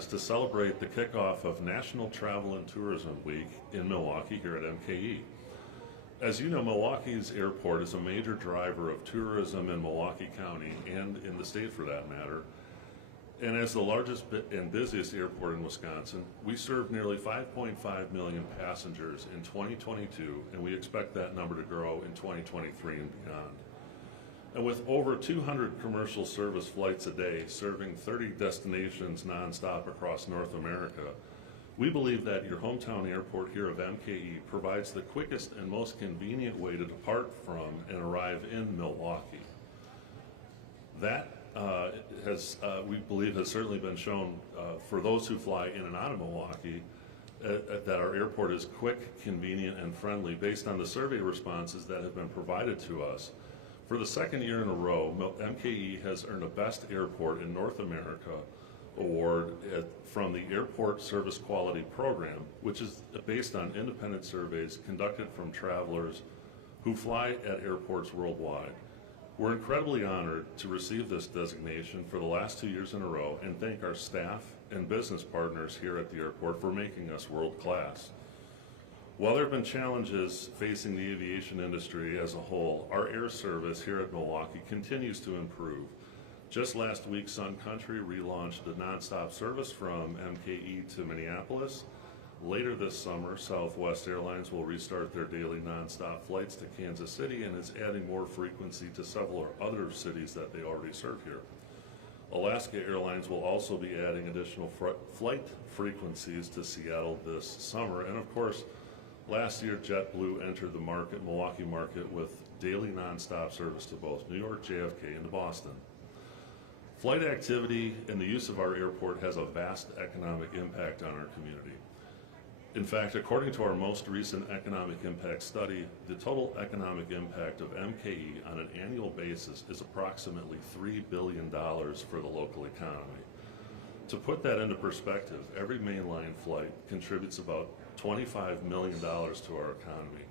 To celebrate the kickoff of National Travel and Tourism Week in Milwaukee here at MKE. As you know, Milwaukee's airport is a major driver of tourism in Milwaukee County and in the state for that matter. And as the largest and busiest airport in Wisconsin, we served nearly 5.5 million passengers in 2022, and we expect that number to grow in 2023 and beyond. And with over 200 commercial service flights a day serving 30 destinations nonstop across North America, we believe that your hometown airport here of MKE provides the quickest and most convenient way to depart from and arrive in Milwaukee. That we believe has certainly been shown for those who fly in and out of Milwaukee that our airport is quick, convenient, and friendly based on the survey responses that have been provided to us. For the second year in a row, MKE has earned a Best Airport in North America award from the Airport Service Quality Program, which is based on independent surveys conducted from travelers who fly at airports worldwide. We're incredibly honored to receive this designation for the last 2 years in a row and thank our staff and business partners here at the airport for making us world class. While there have been challenges facing the aviation industry as a whole, our air service here at Milwaukee continues to improve. Just last week, Sun Country relaunched the nonstop service from MKE to Minneapolis. Later this summer, Southwest Airlines will restart their daily nonstop flights to Kansas City and is adding more frequency to several other cities that they already serve here. Alaska Airlines will also be adding additional flight frequencies to Seattle this summer, and of course, last year, JetBlue entered the Milwaukee market with daily nonstop service to both New York, JFK, and to Boston. Flight activity and the use of our airport has a vast economic impact on our community. In fact, according to our most recent economic impact study, the total economic impact of MKE on an annual basis is approximately $3 billion for the local economy. To put that into perspective, every mainline flight contributes about $25 million to our economy.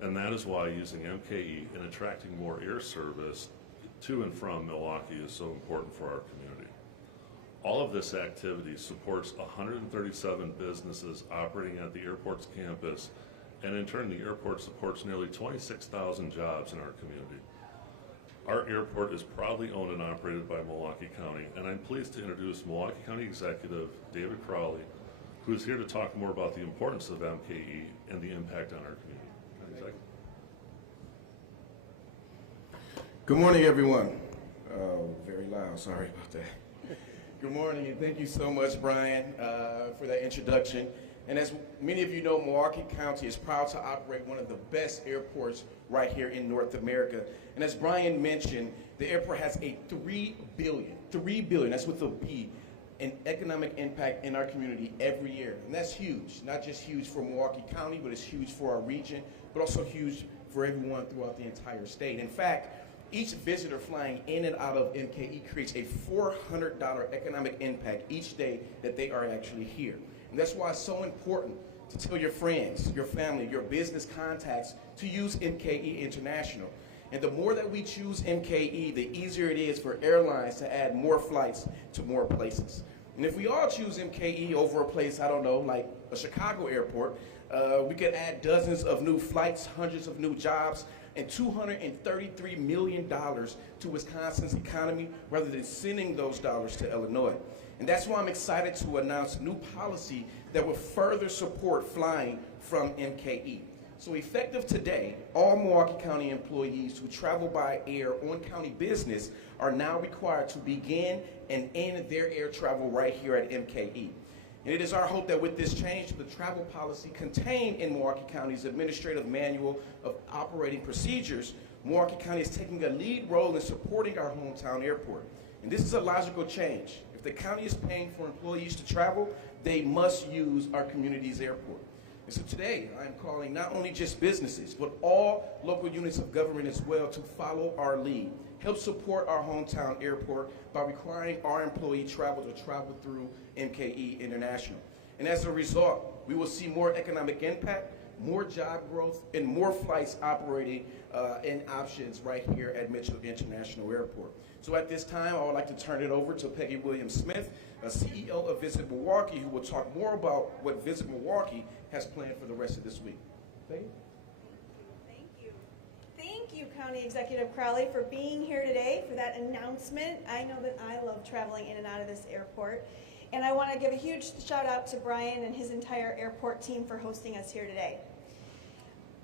And that is why using MKE and attracting more air service to and from Milwaukee is so important for our community. All of this activity supports 137 businesses operating at the airport's campus, and in turn the airport supports nearly 26,000 jobs in our community. Our airport is proudly owned and operated by Milwaukee County, and I'm pleased to introduce Milwaukee County Executive David Crowley, who is here to talk more about the importance of MKE and the impact on our community. Good morning, everyone. Very loud, sorry about that. Good morning, and thank you so much, Brian, for that introduction. And as many of you know, Milwaukee County is proud to operate one of the best airports right here in North America. And as Brian mentioned, the airport has a $3 billion, that's with a B, an economic impact in our community every year. And that's huge, not just huge for Milwaukee County, but it's huge for our region, but also huge for everyone throughout the entire state. In fact, each visitor flying in and out of MKE creates a $400 economic impact each day that they are actually here. And that's why it's so important to tell your friends, your family, your business contacts to use MKE International. And the more that we choose MKE, the easier it is for airlines to add more flights to more places. And if we all choose MKE over a place, I don't know, like a Chicago airport, we could add dozens of new flights, hundreds of new jobs, and $233 million to Wisconsin's economy rather than sending those dollars to Illinois. And that's why I'm excited to announce a new policy that will further support flying from MKE. So effective today, all Milwaukee County employees who travel by air on county business are now required to begin and end their air travel right here at MKE. And it is our hope that with this change to the travel policy contained in Milwaukee County's Administrative Manual of Operating Procedures, Milwaukee County is taking a lead role in supporting our hometown airport. And this is a logical change. If the county is paying for employees to travel, they must use our community's airport. And so today, I'm calling not only just businesses, but all local units of government as well to follow our lead. Help support our hometown airport by requiring our employee travel to travel through MKE International. And as a result, we will see more economic impact, more job growth, and more flights operating and options right here at Mitchell International Airport. So at this time, I would like to turn it over to Peggy Williams-Smith, CEO of Visit Milwaukee, who will talk more about what Visit Milwaukee has planned for the rest of this week. Faith? Thank you. Thank you, County Executive Crowley, for being here today for that announcement. I know that I love traveling in and out of this airport. And I want to give a huge shout out to Brian and his entire airport team for hosting us here today.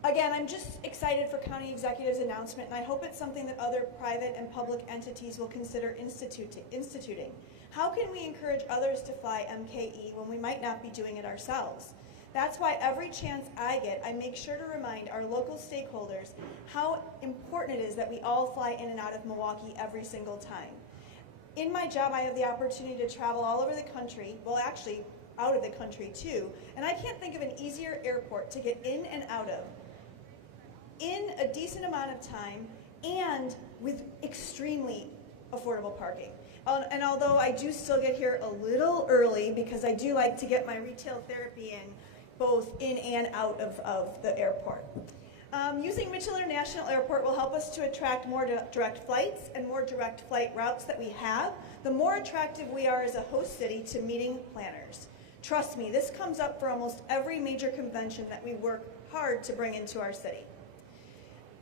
Again, I'm just excited for County Executive's announcement, and I hope it's something that other private and public entities will consider instituting. How can we encourage others to fly MKE when we might not be doing it ourselves? That's why every chance I get, I make sure to remind our local stakeholders how important it is that we all fly in and out of Milwaukee every single time. In my job, I have the opportunity to travel all over the country, well actually out of the country too, and I can't think of an easier airport to get in and out of in a decent amount of time and with extremely affordable parking. And although I do still get here a little early because I do like to get my retail therapy in both in and out of the airport. Using Mitchell International Airport will help us to attract more direct flights and more direct flight routes that we have, the more attractive we are as a host city to meeting planners. Trust me, this comes up for almost every major convention that we work hard to bring into our city.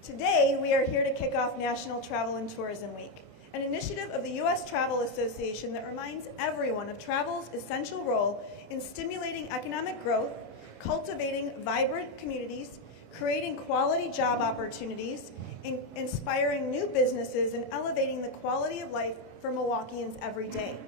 Today, we are here to kick off National Travel and Tourism Week, an initiative of the U.S. Travel Association that reminds everyone of travel's essential role in stimulating economic growth, cultivating vibrant communities, creating quality job opportunities, inspiring new businesses, and elevating the quality of life for Milwaukeeans every day.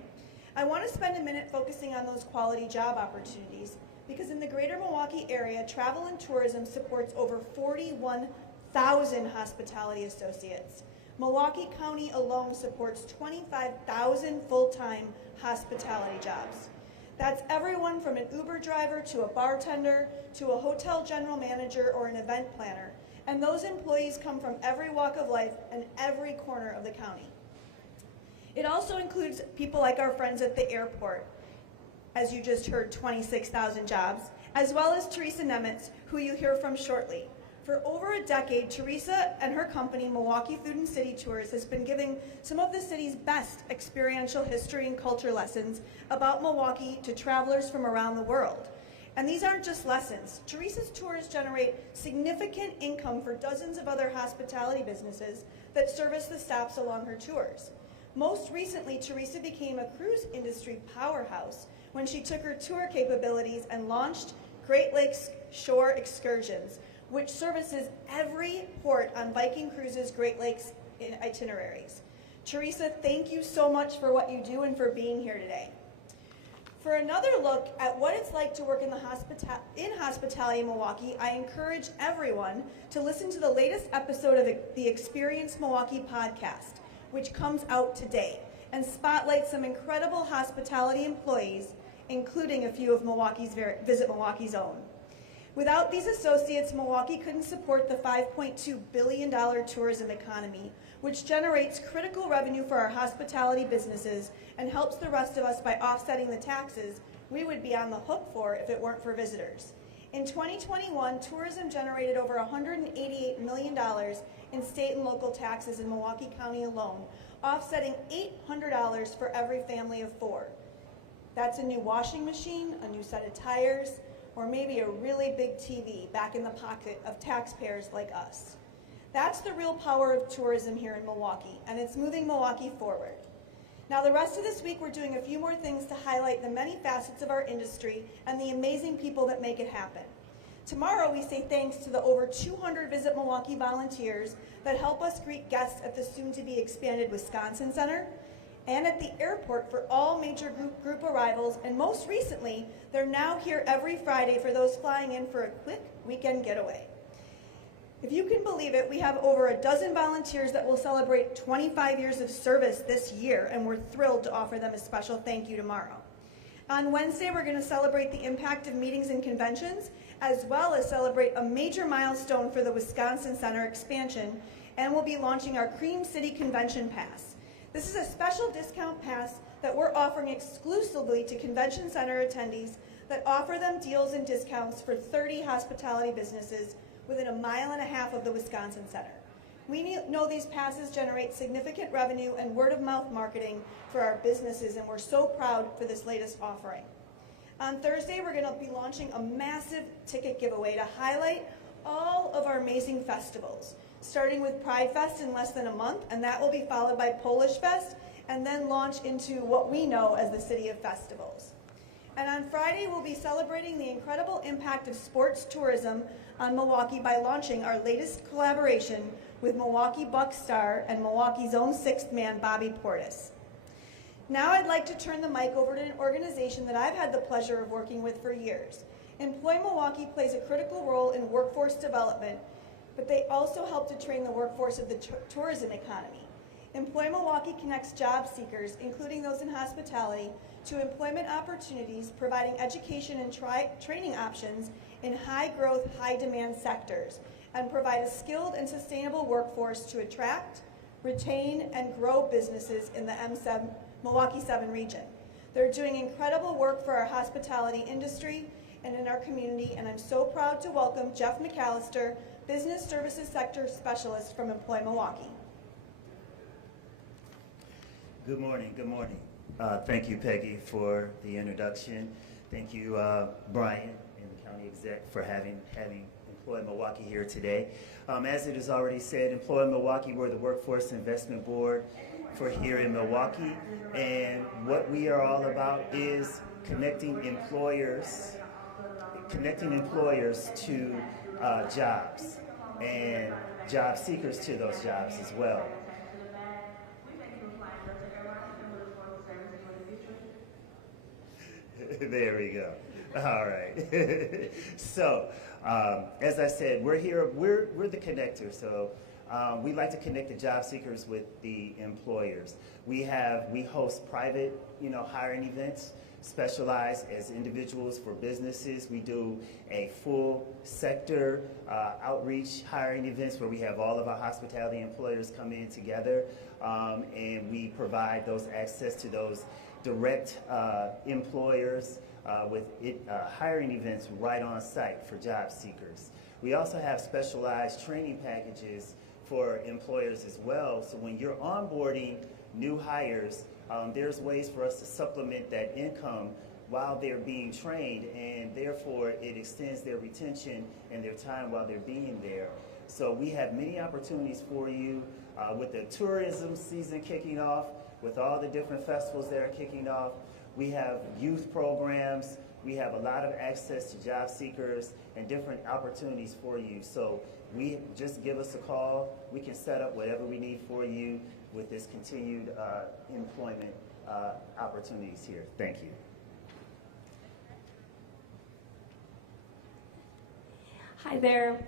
I want to spend a minute focusing on those quality job opportunities because in the greater Milwaukee area, travel and tourism supports over 41,000 hospitality associates. Milwaukee County alone supports 25,000 full-time hospitality jobs. That's everyone from an Uber driver to a bartender to a hotel general manager or an event planner. And those employees come from every walk of life and every corner of the county. It also includes people like our friends at the airport, as you just heard, 26,000 jobs, as well as Teresa Nemitz, who you'll hear from shortly. For over a decade, Teresa and her company, Milwaukee Food and City Tours, has been giving some of the city's best experiential history and culture lessons about Milwaukee to travelers from around the world. And these aren't just lessons. Teresa's tours generate significant income for dozens of other hospitality businesses that service the stops along her tours. Most recently, Teresa became a cruise industry powerhouse when she took her tour capabilities and launched Great Lakes Shore Excursions, which services every port on Viking Cruises' Great Lakes itineraries. Teresa, thank you so much for what you do and for being here today. For another look at what it's like to work in hospitality in Milwaukee, I encourage everyone to listen to the latest episode of the Experience Milwaukee podcast, which comes out today, and spotlights some incredible hospitality employees, including a few of Visit Milwaukee's own. Without these associates, Milwaukee couldn't support the $5.2 billion tourism economy, which generates critical revenue for our hospitality businesses and helps the rest of us by offsetting the taxes we would be on the hook for if it weren't for visitors. In 2021, tourism generated over $188 million in state and local taxes in Milwaukee County alone, offsetting $800 for every family of four. That's a new washing machine, a new set of tires, or maybe a really big TV back in the pocket of taxpayers like us. That's the real power of tourism here in Milwaukee, and it's moving Milwaukee forward. Now, the rest of this week, we're doing a few more things to highlight the many facets of our industry and the amazing people that make it happen. Tomorrow, we say thanks to the over 200 Visit Milwaukee volunteers that help us greet guests at the soon-to-be expanded Wisconsin Center, and at the airport for all major group arrivals, and most recently, they're now here every Friday for those flying in for a quick weekend getaway. If you can believe it, we have over a dozen volunteers that will celebrate 25 years of service this year, and we're thrilled to offer them a special thank you tomorrow. On Wednesday, we're going to celebrate the impact of meetings and conventions, as well as celebrate a major milestone for the Wisconsin Center expansion, and we'll be launching our Cream City Convention Pass. This is a special discount pass that we're offering exclusively to convention center attendees that offer them deals and discounts for 30 hospitality businesses within a mile and a half of the Wisconsin Center. We know these passes generate significant revenue and word-of-mouth marketing for our businesses, and we're so proud for this latest offering. On Thursday, we're going to be launching a massive ticket giveaway to highlight all of our amazing festivals, starting with Pride Fest in less than a month, and that will be followed by Polish Fest, and then launch into what we know as the City of Festivals. And on Friday, we'll be celebrating the incredible impact of sports tourism on Milwaukee by launching our latest collaboration with Milwaukee Bucks star and Milwaukee's own sixth man, Bobby Portis. Now I'd like to turn the mic over to an organization that I've had the pleasure of working with for years. Employ Milwaukee plays a critical role in workforce development, but they also help to train the workforce of the tourism economy. Employ Milwaukee connects job seekers, including those in hospitality, to employment opportunities, providing education and training options in high-growth, high-demand sectors, and provide a skilled and sustainable workforce to attract, retain, and grow businesses in the Milwaukee 7 region. They're doing incredible work for our hospitality industry and in our community, and I'm so proud to welcome Jeff McAllister, Business Services Sector Specialist from Employ Milwaukee. Good morning, good morning. Thank you, Peggy, for the introduction. Thank you, Brian and the County Exec for having Employ Milwaukee here today. As it is already said, Employ Milwaukee, we're the Workforce Investment Board for here in Milwaukee, and what we are all about is connecting employers to jobs and job seekers to those jobs as well. There we go. All right. So, as I said, we're here. We're the connector. So, we like to connect the job seekers with the employers. We host private, hiring events, specialized as individuals for businesses. We do a full sector outreach hiring events where we have all of our hospitality employers come in together, and we provide those access to those direct employers with hiring events right on site for job seekers. We also have specialized training packages for employers as well. So when you're onboarding new hires, there's ways for us to supplement that income while they're being trained, and therefore it extends their retention and their time while they're being there. So we have many opportunities for you with the tourism season kicking off, with all the different festivals that are kicking off. We have youth programs. We have a lot of access to job seekers and different opportunities for you. So we just give us a call. We can set up whatever we need for you with this continued employment opportunities here. Thank you. Hi there.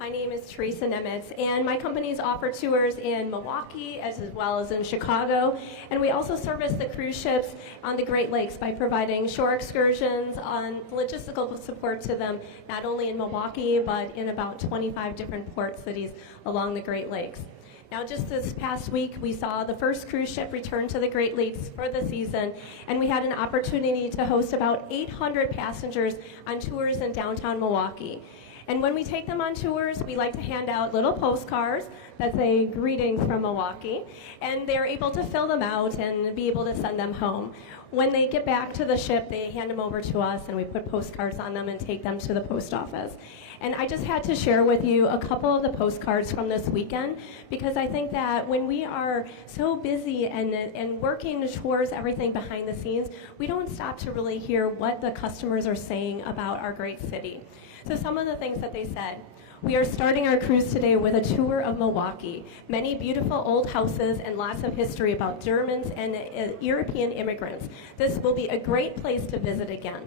My name is Teresa Nemitz, and my companies offer tours in Milwaukee as well as in Chicago, and we also service the cruise ships on the Great Lakes by providing shore excursions on logistical support to them, not only in Milwaukee, but in about 25 different port cities along the Great Lakes. Now, just this past week, we saw the first cruise ship return to the Great Lakes for the season, and we had an opportunity to host about 800 passengers on tours in downtown Milwaukee. And when we take them on tours, we like to hand out little postcards that say greetings from Milwaukee, and they're able to fill them out and be able to send them home. When they get back to the ship, they hand them over to us, and we put postcards on them and take them to the post office. And I just had to share with you a couple of the postcards from this weekend, because I think that when we are so busy and working towards everything behind the scenes, we don't stop to really hear what the customers are saying about our great city. So some of the things that they said: we are starting our cruise today with a tour of Milwaukee. Many beautiful old houses and lots of history about Germans and European immigrants. This will be a great place to visit again.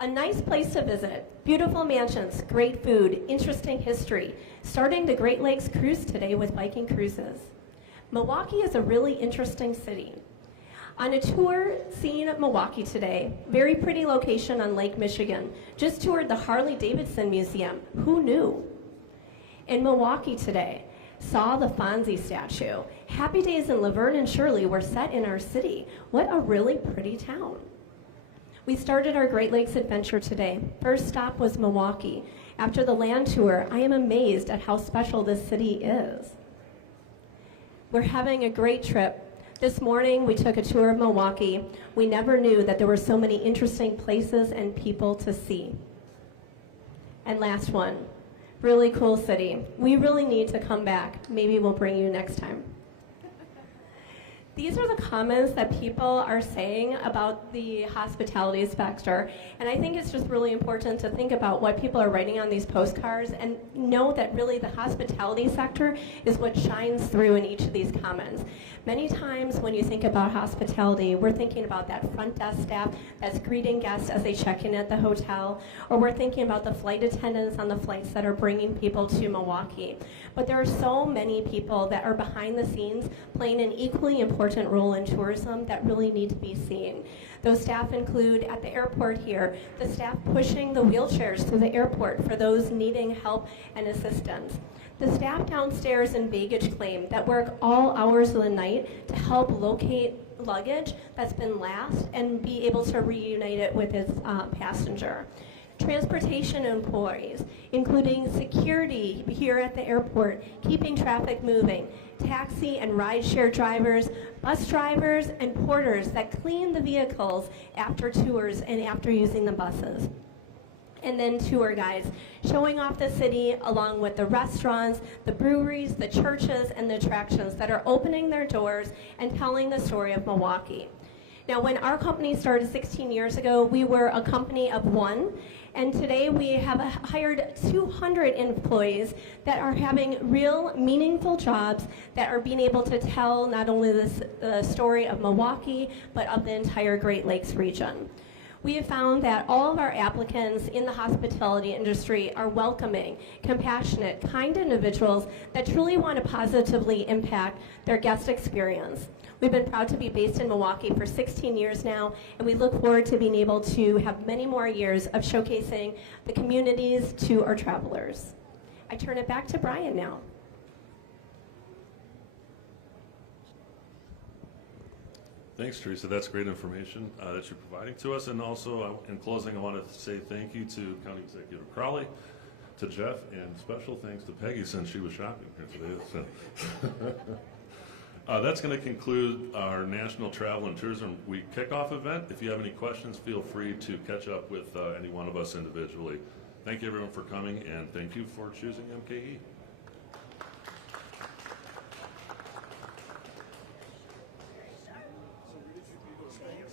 A nice place to visit, beautiful mansions, great food, interesting history. Starting the Great Lakes cruise today with Viking Cruises. Milwaukee is a really interesting city. On a tour seeing Milwaukee today, very pretty location on Lake Michigan. Just toured the Harley-Davidson Museum. Who knew? In Milwaukee today, saw the Fonzie statue. Happy Days in Laverne and Shirley were set in our city. What a really pretty town. We started our Great Lakes adventure today. First stop was Milwaukee. After the land tour, I am amazed at how special this city is. We're having a great trip. This morning, we took a tour of Milwaukee. We never knew that there were so many interesting places and people to see. And last one, really cool city. We really need to come back. Maybe we'll bring you next time. These are the comments that people are saying about the hospitality sector, and I think it's just really important to think about what people are writing on these postcards and know that really the hospitality sector is what shines through in each of these comments. Many times when you think about hospitality, we're thinking about that front desk staff that's greeting guests as they check in at the hotel, or we're thinking about the flight attendants on the flights that are bringing people to Milwaukee. But there are so many people that are behind the scenes playing an equally important role in tourism that really need to be seen. Those staff include, at the airport here, the staff pushing the wheelchairs through the airport for those needing help and assistance. The staff downstairs in baggage claim that work all hours of the night to help locate luggage that's been lost and be able to reunite it with its passenger. Transportation employees, including security here at the airport, keeping traffic moving, taxi and rideshare drivers, bus drivers, and porters that clean the vehicles after tours and after using the buses. And then tour guides, showing off the city along with the restaurants, the breweries, the churches, and the attractions that are opening their doors and telling the story of Milwaukee. Now, when our company started 16 years ago, we were a company of one, and today we have hired 200 employees that are having real, meaningful jobs that are being able to tell not only the story of Milwaukee, but of the entire Great Lakes region. We have found that all of our applicants in the hospitality industry are welcoming, compassionate, kind individuals that truly want to positively impact their guest experience. We've been proud to be based in Milwaukee for 16 years now, and we look forward to being able to have many more years of showcasing the communities to our travelers. I turn it back to Brian now. Thanks, Teresa. That's great information that you're providing to us. And also, in closing, I want to say thank you to County Executive Crowley, to Jeff, and special thanks to Peggy since she was shopping here today. So. That's going to conclude our National Travel and Tourism Week kickoff event. If you have any questions, feel free to catch up with any one of us individually. Thank you, everyone, for coming, and thank you for choosing MKE.